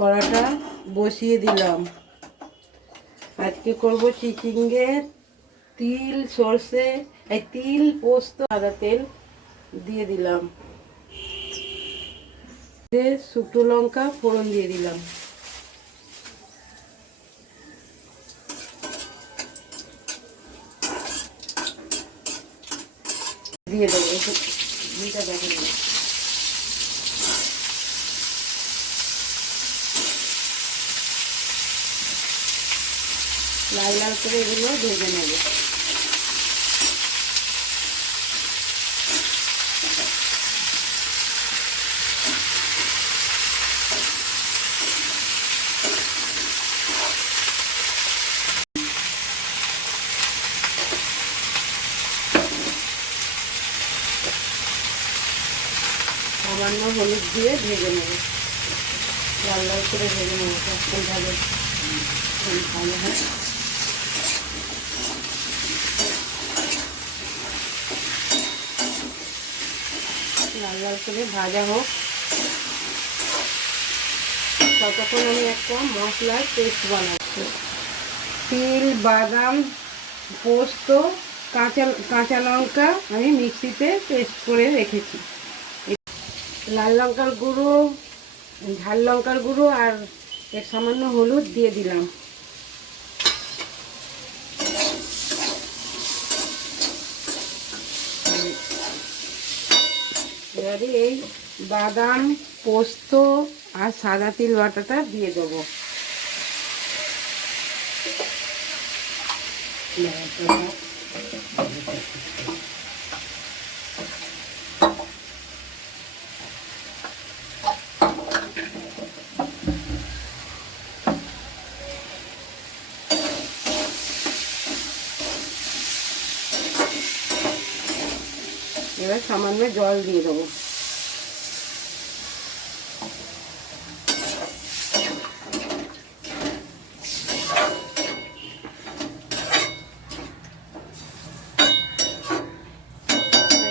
কড়াটা বসিয়ে দিলাম। আজকে করব চিচিঙ্গের তিল, সর্ষে, এই তিল, পোস্ত, আদা তেল দিয়ে দিলাম। শুকনো লঙ্কা ফোড়ন দিয়ে দিলাম। দিয়ে দেবো ঘিটা দেখে লাল লাল করে এগুলো ভেজে নেবে। সামান্য হলুদ দিয়ে ভেজে নেবে। লাল লাল করে ভেজে নেবে। ভালো হয়। লাল লাল করে ভাজা হোক। ততক্ষণ আমি একটা মশলার পেস্ট বানাচ্ছি। তিল, বাদাম, পোস্ত, কাঁচা কাঁচা লঙ্কা আমি মিক্সিতে পেস্ট করে রেখেছি। লাল লঙ্কার গুঁড়ো, ঝাল লঙ্কার গুঁড়ো আর এক সামান্য হলুদ দিয়ে দিলাম। এবারে এই বাদাম পোস্ত আর সাদা তিল বাটাটা দিয়ে দেবো। এবার সামান্য জল দিয়ে দেবো।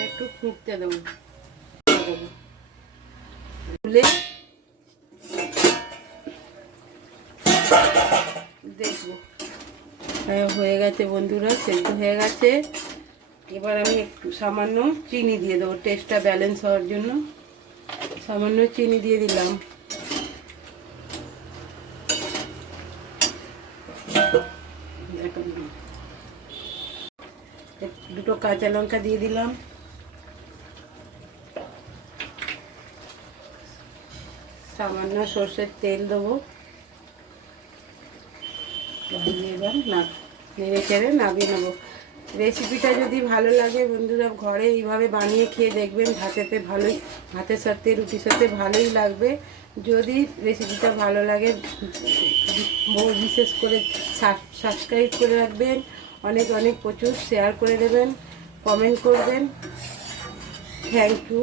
একটু ফুটতে দেবো। তুলে দেখব। হ্যাঁ হয়ে গেছে বন্ধুরা, সেদ্ধ হয়ে গেছে। এবার আমি একটু সামান্য চিনি দিয়ে দেবো টেস্টটা ব্যালেন্স হওয়ার জন্য। সামান্য চিনি দিয়ে দিলাম। দুটো কাঁচা লঙ্কা দিয়ে দিলাম। সামান্য সর্ষের তেল দেবো। এবার না নেড়ে চেড়ে নামিয়ে নেব। রেসিপিটা যদি ভালো লাগে বন্ধুরা, ঘরে এইভাবে বানিয়ে খেয়ে দেখবেন, ভাতেতে ভালোই, ভাতের সাথে, রুটির সাথে ভালোই লাগবে। যদি রেসিপিটা ভালো লাগে বিশেষ করে সাবস্ক্রাইব করে রাখবেন, অনেক অনেক প্রচুর শেয়ার করে দেবেন কমেন্ট করবেন। Thank you